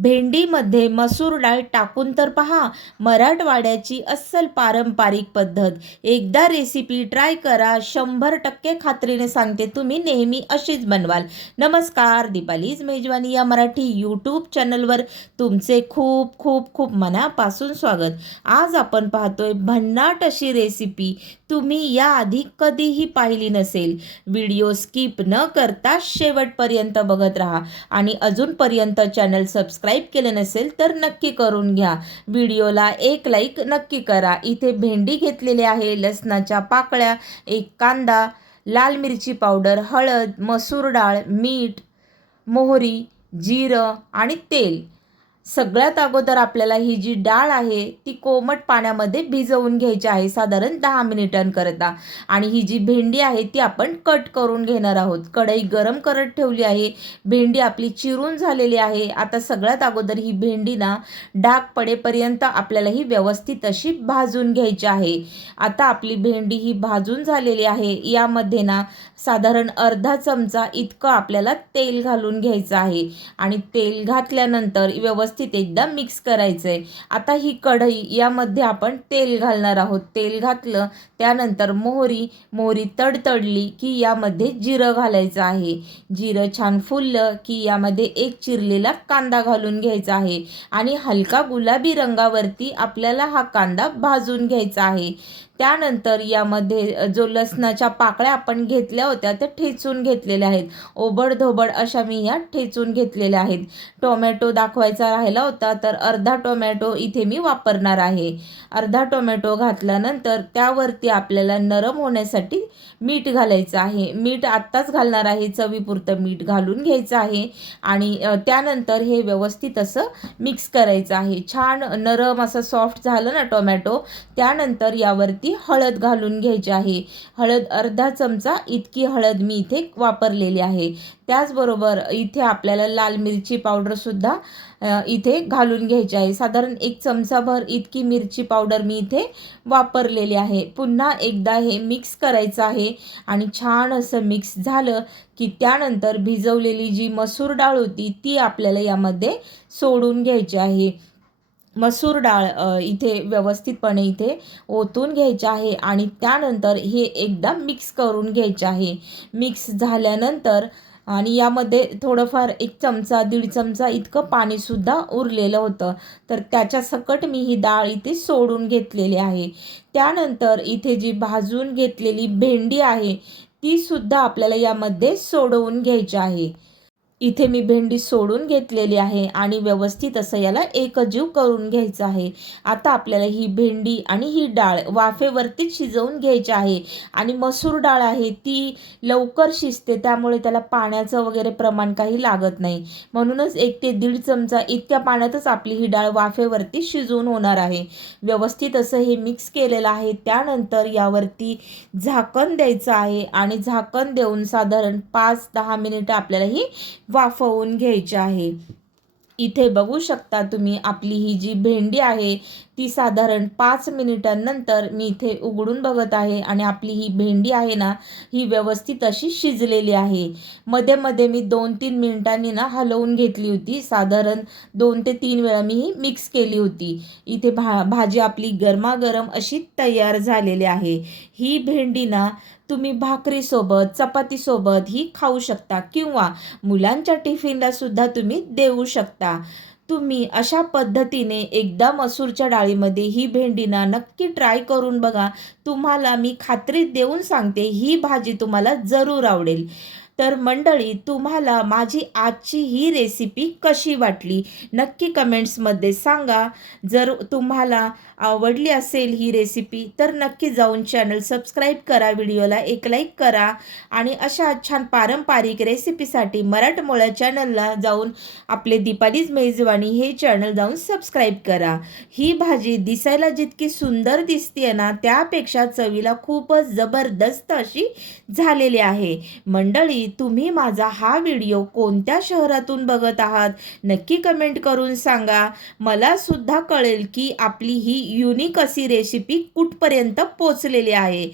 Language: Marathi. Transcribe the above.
भेंडीमध्ये मसूर डाळ टाकून तर पहा, मराठवाड्याची अस्सल पारंपरिक पद्धत. एकदा रेसिपी ट्राय करा, 100% खात्रीने सांगते तुम्ही नेहमी अशीच बनवाल. नमस्कार, दीपालीज मेजवानी या मराठी यूट्यूब चॅनलवर तुमचे खूप खूप खूप मनापासून स्वागत. आज आपण पाहतोय भन्नाट अशी रेसिपी, तुम्ही याआधी कधीही पाहिली नसेल. व्हिडिओ स्किप न करता शेवटपर्यंत बघत राहा आणि अजूनपर्यंत चॅनल सबस्क्राईब केलं नसेल तर नक्की करून घ्या. व्हिडिओला एक लाईक नक्की करा. इथे भेंडी घेतलेली आहे, लसणाच्या पाकळ्या, एक कांदा, लाल मिरची पावडर, हळद, मसूर डाळ, मीठ, मोहरी, जिरं आणि तेल. सगळ्यात अगोदर आपल्याला ही जी डाळ आहे ती कोमट पाण्यामध्ये भिजवून घ्यायची आहे, साधारण 10 मिनिटांकरता. आणि ही जी भेंडी आहे ती आपण कट करून घेणार आहोत. कढई गरम करत ठेवली आहे. भेंडी आपली चिरून झालेली आहे. आता सगळ्यात अगोदर ही भेंडी ना डाग पडेपर्यंत आपल्याला ही व्यवस्थित अशी भाजून घ्यायची आहे. आता आपली भेंडी ही भाजून झालेली आहे. यामध्ये ना साधारण अर्धा चमचा इतकं आपल्याला तेल घालून घ्यायचं आहे आणि तेल घातल्यानंतर व्यवस्थित एकदा मिक्स करायचं आहे. आता ही कढई, यामध्ये आपण तेल घालणार आहोत. तेल घातलं त्यानंतर मोहरी तडतडली की यामध्ये जिरं घालायचं आहे. जिरं छान फुललं की यामध्ये एक चिरलेला कांदा घालून घ्यायचा आहे आणि हलका गुलाबी रंगावरती आपल्याला हा कांदा भाजून घ्यायचा आहे. त्यानंतर यामध्ये जो लसणाच्या पाकळ्या आपण घेतल्या होत्या त्या ठेचून घेतलेल्या आहेत. ओबडधोबड अशा मी या ठेचून घेतलेल्या आहेत. टोमॅटो दाखवायचा राहिला होता तर अर्धा टोमॅटो इथे मी वापरणार आहे. अर्धा टोमॅटो घातल्यानंतर त्यावरती आपल्याला नरम होण्यासाठी मीठ घालायचं आहे. मीठ आत्ताच घालणार आहे, चवीपुरतं मीठ घालून घ्यायचं आहे आणि त्यानंतर हे व्यवस्थित असं मिक्स करायचं आहे. छान नरम असं सॉफ्ट झालं ना टोमॅटो, त्यानंतर यावरती हळद घालून घ्यायची आहे. हळद अर्धा चमचा इतकी हळद मी इथे वापरलेली आहे. त्याचबरोबर इथे आपल्याला लाल मिरची पावडरसुद्धा इथे घालून घ्यायची आहे. साधारण 1 चमचाभर इतकी मिरची पावडर मी इथे वापरलेली आहे. पुन्हा एकदा हे मिक्स करायचं आहे आणि छान असं मिक्स झालं की त्यानंतर भिजवलेली जी मसूर डाळ होती ती आपल्याला यामध्ये सोडून घ्यायची आहे. मसूर डाळ इथे व्यवस्थितपणे इथे ओतून घ्यायचे आहे आणि त्यानंतर हे एकदा मिक्स करून घ्यायचे आहे. मिक्स झाल्यानंतर आणि यामध्ये थोडंफार 1 चमचा 1.5 चमचा इतकं पाणीसुद्धा उरलेलं होतं, तर त्याच्या सकट मी ही डाळ इथे सोडून घेतलेली आहे. त्यानंतर इथे जी भाजून घेतलेली भेंडी आहे तीसुद्धा आपल्याला यामध्ये सोडवून घ्यायची आहे. इथे मी भेंडी सोडून घेतलेली आहे आणि व्यवस्थित असं याला एकजीव करून घ्यायचं आहे. आता आपल्याला ही भेंडी आणि ही डाळ वाफेवरतीच शिजवून घ्यायची आहे आणि मसूर डाळ आहे ती लवकर शिजते, त्यामुळे त्याला पाण्याचं वगैरे प्रमाण काही लागत नाही. म्हणूनच 1 ते 1.5 चमचा इतक्या पाण्यातच आपली ही डाळ वाफेवरती शिजवून होणार आहे. व्यवस्थित असं हे मिक्स केलेलं आहे. त्यानंतर यावरती झाकण द्यायचं आहे आणि झाकण देऊन साधारण 5-10 मिनिटं आपल्याला ही वाफवून घ्यायची आहे. इथे बघू शकता तुम्ही आपली ही जी भेंडी आहे ती साधारण 5 मिनिटांनंतर मी इथे उघडून बघत आहे आणि आपली ही भेंडी आहे ना ही व्यवस्थित अशी शिजलेली आहे. मध्ये मध्ये मी 2-3 मिनिटांनी ना हलवून घेतली होती. साधारण 2 ते 3 वेळा मी ही मिक्स केली होती. इथे भाजी आपली गरमागरम अशी तयार झालेली आहे. ही भेंडी ना तुम्ही भाकरीसोबत, चपातीसोबत ही खाऊ शकता किंवा मुलांच्या टिफिनला सुद्धा तुम्ही देऊ शकता. तुम्ही अशा पद्धतीने एकदा मसूरच्या डाळीमध्ये ही भेंडी ना नक्की ट्राय करून बघा. तुम्हाला मी खात्री देऊन सांगते ही भाजी तुम्हाला जरूर आवडेल. तर मंडळी, तुम्हाला माझी आजची ही रेसिपी कशी वाटली नक्की कमेंट्समध्ये सांगा. जर तुम्हाला आवडली असेल ही रेसिपी तर नक्की जाऊन चॅनल सबस्क्राईब करा, व्हिडिओला एक लाईक करा आणि अशा छान पारंपरिक रेसिपीसाठी मराठमोळ्या चॅनलला जाऊन आपले दीपालीज मेजवानी हे चॅनल जाऊन सबस्क्राईब करा. ही भाजी दिसायला जितकी सुंदर दिसते ना त्यापेक्षा चवीला खूपच जबरदस्त अशी झालेली आहे. मंडळी, तुम्ही माझा हा व्हिडिओ कोणत्या शहरातून बघत आहात नक्की कमेंट करून सांगा. मला सुद्धा कळेल की आपली ही युनिक अशी रेसिपी कुठपर्यंत पोचलेली आहे.